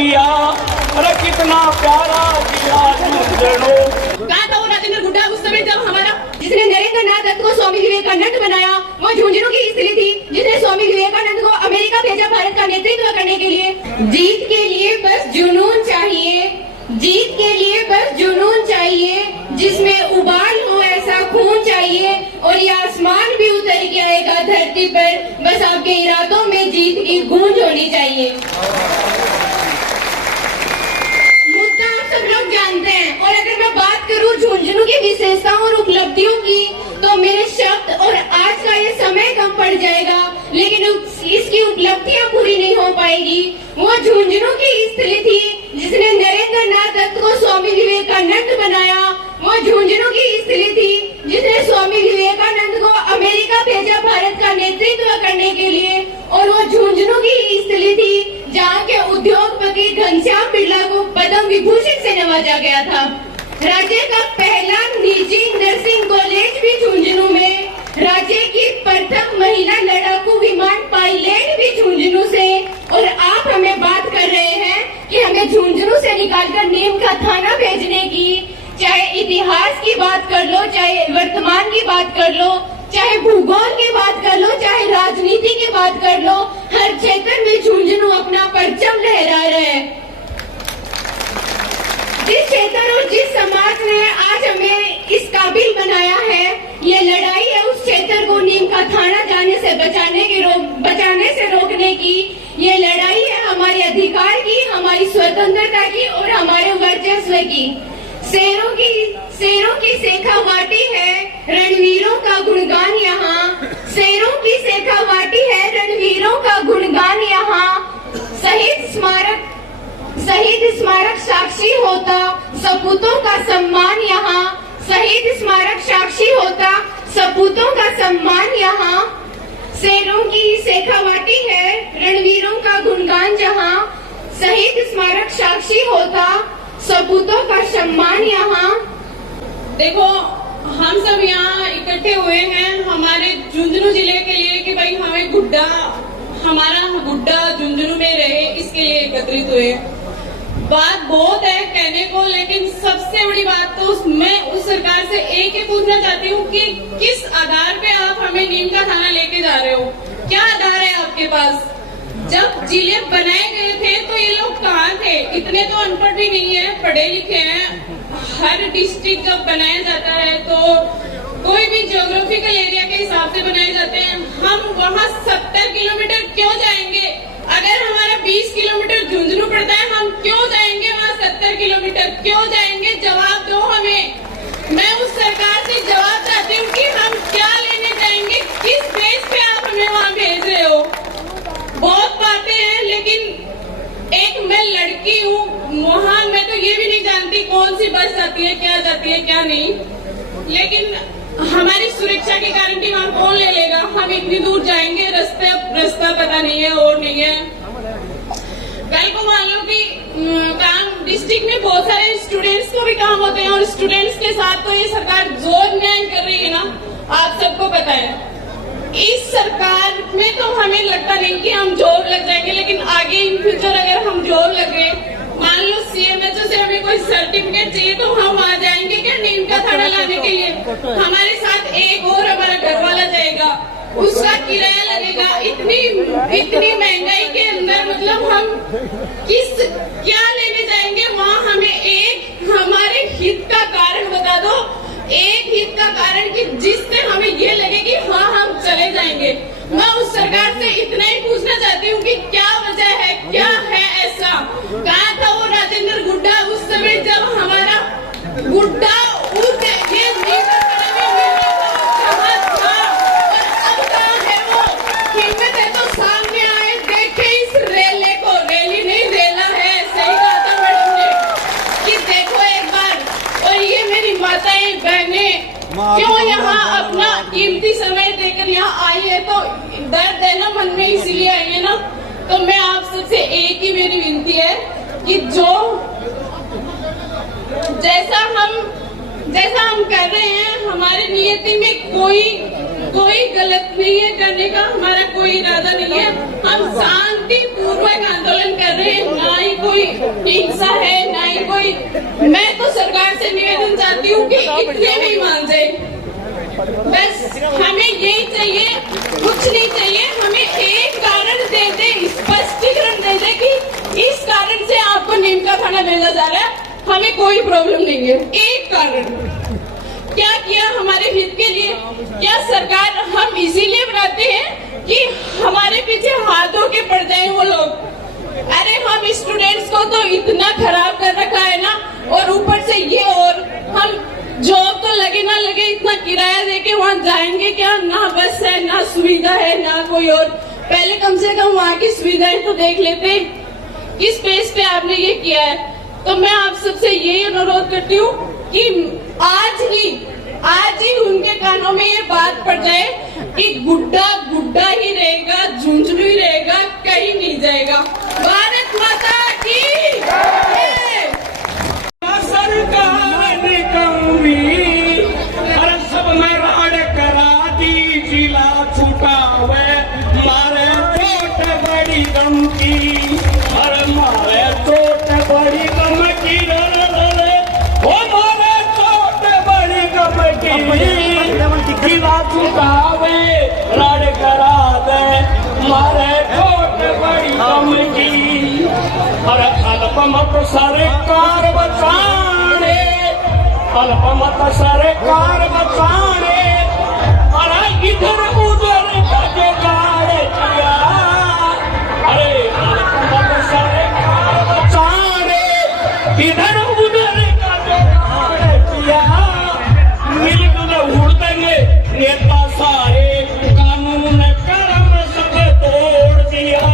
किया, अरे कितना प्यारा किया झुंझुनू। कहाँ था वो राजेंद्र गुड्डा उस समय जब हमारा जिसने नरेंद्र नाथ दत्त को स्वामी विवेकानंद बनाया? वो झुंझुनू की स्त्री थी जिसने स्वामी विवेकानंद को अमेरिका भेजा भारत का नेतृत्व करने के लिए। जीत के लिए बस जुनून चाहिए, जीत के लिए बस जुनून चाहिए, जिसमें उबाल हो ऐसा खून चाहिए, और ये आसमान भी उतर के आएगा धरती पर, बस आपके इरादों में जीत की गूंज होनी चाहिए। मुद्दा आप सब लोग जानते हैं, और अगर मैं बात करूं झुंझुनू की विशेषताओं और उपलब्धियों की, तो मेरे शब्द और आज का ये समय कम पड़ जाएगा, लेकिन इसकी उपलब्धियां पूरी नहीं हो पाएगी। वो झुंझुनू की स्त्री थी जिसने नरेंद्र नाथ दत्त को स्वामी विवेकानंद बनाया। वो झुंझुनू की स्त्री थी जिसने स्वामी विवेकानंद को अमेरिका भेजा भारत का नेतृत्व करने के लिए, और वो झुंझुनू की स्त्री थी जहाँ के उद्योगपति घनश्याम बिरला को पद्म विभूषण से नवाजा गया था। राज्य का पहला निजी नर्सिंग कॉलेज भी झुंझुनू में, राज्य की प्रथम महिला लड़ाकू विमान पायलट भी झुंझुनू से, और आप हमें बात कर रहे हैं कि हमें झुंझुनू से निकालकर नीम का थाना भेजने की। चाहे इतिहास की बात कर लो, चाहे वर्तमान की बात कर लो, चाहे भूगोल की बात कर लो, चाहे राजनीति की बात कर लो, हर क्षेत्र में झुंझुनू अपना परचम लहरा रहे हैं। जिस क्षेत्र और जिस समाज ने आज हमें इस काबिल बनाया है, ये लड़ाई है उस क्षेत्र को नीम का थाना जाने से बचाने से रोकने की। ये लड़ाई है हमारे अधिकार की, हमारी स्वतंत्रता की और हमारे वर्चस्व की। शेरों की शेखावाटी है, रणवीरों का गुणगान यहाँ। शेरों की शेखावाटी है, रणवीरों का गुणगान यहाँ। शहीद स्मारक साक्षी होता, सपूतों का सम्मान यहाँ। शहीद स्मारक साक्षी होता, सपूतों का सम्मान यहाँ। शेरों की शेखावाटी है, रणवीरों का गुणगान जहाँ। शहीद स्मारक साक्षी होता, सपूतों का सम्मान यहाँ। देखो, हम सब यहाँ इकट्ठे हुए हैं हमारे झुंझुनू जिले के लिए कि भाई हमारा गुड्डा झुंझुनू में रहे, इसके लिए एकत्रित हुए। बात बहुत है कहने को, लेकिन सबसे बड़ी बात तो मैं उस सरकार से एक ही पूछना चाहती हूँ कि किस आधार पे आप हमें नीम का थाना लेके जा रहे हो? क्या आधार है आपके पास? जब जिले बनाए गए थे तो ये लोग कहाँ थे? इतने तो अनपढ़ भी नहीं है, पढ़े लिखे हैं। हर डिस्ट्रिक्ट जब बनाया जाता है तो कोई भी ज्योग्राफिकल एरिया के हिसाब से बनाए जाते हैं। हम वहाँ 70 किलोमीटर क्यों जाएंगे? अगर हमारा 20 किलोमीटर झुंझुनू पड़ता है, हम क्यों जाएंगे वहाँ 70 किलोमीटर? क्यों जाएंगे? जवाब दो हमें। मैं उस सरकार से जवाब चाहती हूँ कि हम क्या लेने जाएंगे, किस बेस पे आप हमें वहाँ भेज रहे हो? बहुत बातें हैं, लेकिन एक मैं लड़की हूँ वहाँ, मैं तो ये भी नहीं जानती कौन सी बस जाती है, क्या जाती है, क्या नहीं। लेकिन हमारी सुरक्षा की गारंटी वहाँ कौन ले लेगा? हम इतनी दूर जाएंगे, रास्ता पता नहीं है और नहीं है। कल को मान लो कि काम डिस्ट्रिक्ट में बहुत सारे स्टूडेंट्स को भी काम होते हैं, और स्टूडेंट्स के साथ तो ये सरकार जो न्याय कर रही है ना, आप सबको पता है। इस सरकार में तो हमें लगता नहीं कि हम जॉब लग जाएंगे, लेकिन आगे इन फ्यूचर अगर हम जॉब लगे, मान लो CMHO से हमें कोई सर्टिफिकेट चाहिए तो हम आ जाएंगे क्या नीम का थाना लाने के लिए? हमारे साथ एक और हमारा घर वाला जाएगा, उसका किराया लगेगा। इतनी महंगाई के अंदर मतलब हम क्या लेने जाएंगे वहाँ? हमें एक हमारे हित का कारण बता दो, एक हित का कारण कि जिससे हमें ये लगे कि हाँ हम चले जाएंगे। मैं उस सरकार से इतना ही पूछना चाहती हूँ कि क्या वजह है, क्या है ऐसा? कहाँ था वो राजेंद्र गुड्डा उस समय जब हमारा गुड्डा ये हिम्मत है तो सामने आए, देखे इस रेले को। रैली नहीं, रेला है, सही कहा था मैडम ने कि देखो एक बार। और ये मेरी माताएं बहनें क्यों यहाँ अपना कीमती समय देकर यहाँ आई है, तो दर्द है ना मन में, इसीलिए आई है ना। तो मैं आप सबसे एक ही मेरी विनती है कि जैसा हम कर रहे हैं, हमारे नियति में कोई कोई गलत नहीं है, करने का हमारा कोई इरादा नहीं है। हम शांति पूर्वक आंदोलन कर रहे हैं, ना ही कोई हिंसा है, ना ही कोई। मैं तो सरकार से निवेदन चाहती हूँ कि इतने भी मान जाए, बस हमें यही चाहिए, कुछ नहीं चाहिए। हमें एक कारण दे दे, स्पष्टीकरण दे दे कि इस कारण से आपको नीमका थाना भेजा जा रहा है, हमें कोई प्रॉब्लम नहीं है। एक कारण क्या किया हमारे हित के लिए? क्या सरकार हम इसीलिए बनाते हैं कि हमारे पीछे हाथ धो के पड़ जाए वो लोग? अरे हम स्टूडेंट्स को तो इतना खराब कर रखा है ना, और ऊपर से ये, और हम जॉब तो लगे ना लगे इतना किराया देके वहाँ जाएंगे क्या? ना बस है, ना सुविधा है, ना कोई और। पहले कम से कम वहाँ की सुविधाएं तो देख लेते। किस बेस पे आपने ये किया है? तो मैं आप सबसे यही अनुरोध करती हूँ कि आज ही उनके कानों में ये बात पड़ जाए कि गुड्डा गुड्डा ही रहेगा, झुंझुनू ही रहेगा, कहीं नहीं जाएगा। भारत माता की जय। सरकार निकम्मी, अरे सब में राड़ करा दी, जिला छुटावे मारे चोट बड़ी गम की, अरे मारे चोट बड़ी गम की, ओ मारे चोट बड़ी गम की, जिला छुटावे राड़ करा दे मारे चोट बड़ी गम की, अरे अल्पमत सरकार बचाने, अल्पमत सरकार बचाने, अरे इधर उधर का जुगाड़ किया, अरे अल्पमत सरकार बचाने, इधर उधर का जुगाड़ किया, मिलजुल उड़ेंगे नेता सारे, कानून कर्म सब तोड़ दिया,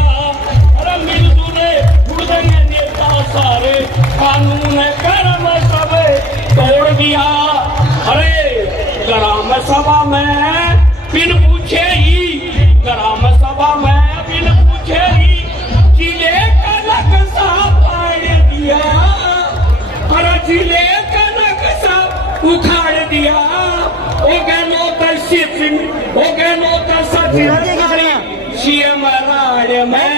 अरे मिलजुल उड़ेंगे नेता सारे, कानून कर्म सब तोड़ दिया। अरे ग्राम सभा में बिन पूछे ही, ग्राम सभा में बिन पूछे ही जिले का नक्शा फाड़ दिया, अरे जिले का नक्शा उखाड़ दिया। ओ गनो तस्वीर, ओ गनो तस्वीर सीएम राड में,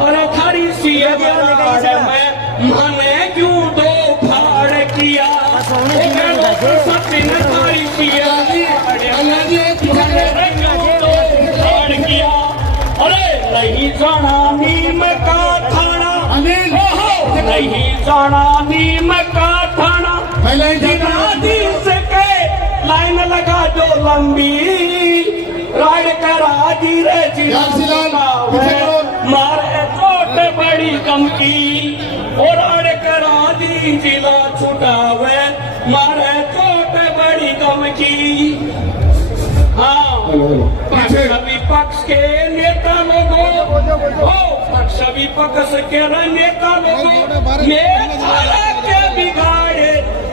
अरे थारी सीएम राड में माने क्यों दो फाड़ किया, ओ गनो तस्वीर थारी सीएम फाड़ किया। अरे नहीं जाना नीम का थाना, नहीं जाना नीम का थाना, जिनाधीश के लाइन लगा जो लंबी, राड करा दी रे जिला, मारे चोट बड़ी गम की, और राड करा दी जिला छुटावे मारे चोट बड़ी गम की। हाँ, पक्ष विपक्ष के नेता लोगों, पक्ष विपक्ष के नेता लोगों ने थाना के बिगाड़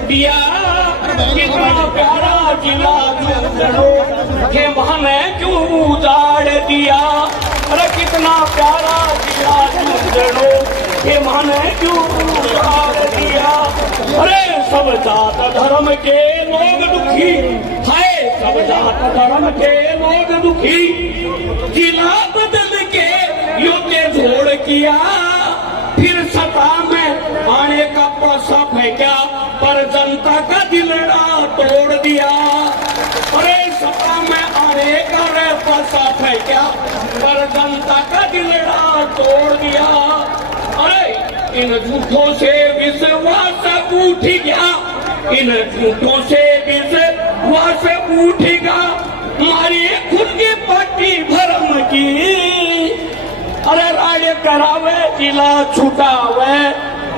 दिया, कितना प्यारा जिला झुंझुनू के माने क्यों उजाड़ दिया, अरे कितना प्यारा जिला झुंझुनू के माने क्यों उजाड़ दिया। अरे सब जात धर्म के लोग दुखी है, सब जात धर्म के लोग दुखी, जिला बदल के योग्य जोड़ किया, फिर सत्ता में आने का पैसा फेंका, पर जनता का दिलड़ा तोड़ दिया। अरे सत्ता में आने का पैसा फेंका, पर जनता का दिलड़ा तोड़ दिया। अरे इन झूठों से विश्वास उठ गया, इन झूठों से विश्वास उठ गया, हमारी खुद की पट्टी भरम की, अरे राड करावे जिला छुटावे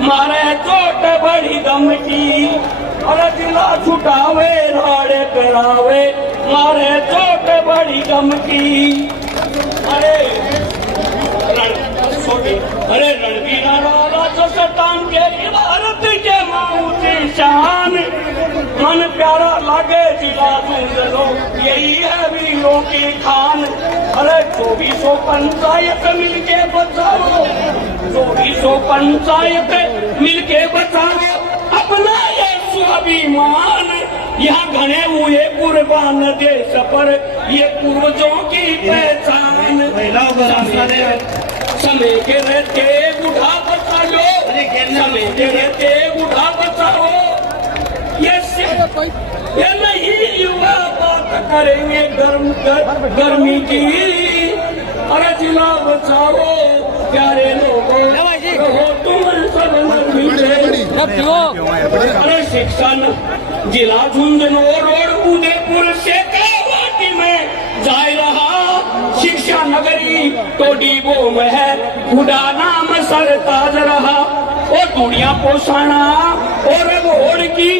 मारे चोट बड़ी गम की, अरे जिला छुटावे राड करावे मारे चोट बड़ी गम की। अरे रणवीरा राजा सतान के भारत के माऊती शान, मन प्यारा लागे जिला झुंझुनू, यही है वीरों की खान। अरे 2400 पंचायत मिलके बचाओ, 2400 पंचायत मिलके बचाओ अपना ये स्वाभिमान, यहाँ घने हुए कुर्बान देश पर ये पूर्वजों की पहचान। समय के रहते बूढ़ा बचा लो, समय के रहते बूढ़ा बचाओ। ये नहीं युवा बात करेंगे गर्मी की। अरे जिला बचाओ प्यारे लोगों, रहो तुम सब अरे शिक्षण जिला झुंझुनू रोड उदयपुर से कावाटी में जाए रहा। शिक्षा नगरी तो डीबो में है, खुदा नाम सरताज रहा। और दुनिया पोषाना और घोड़ की